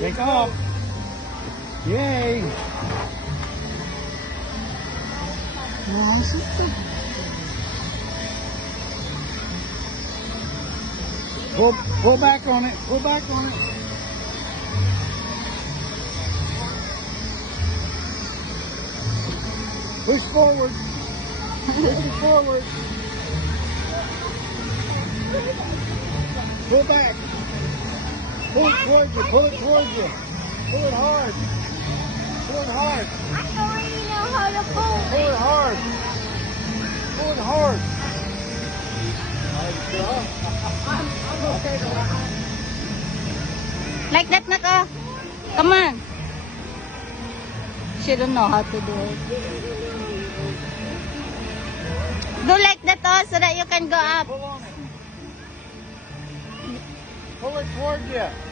Take off. Yay. Pull back on it. Pull back on it. Push forward. Push it forward. Pull back. Pull it towards you. Pull it towards you. Pull it hard. Pull it hard. I already know how to pull. Pull it hard. Pull it hard. I'm okay to ride. Like that, Naka. Come on. She don't know how to do it. Do like that, oh, so that you can go up. Pull on it. Pull it toward you.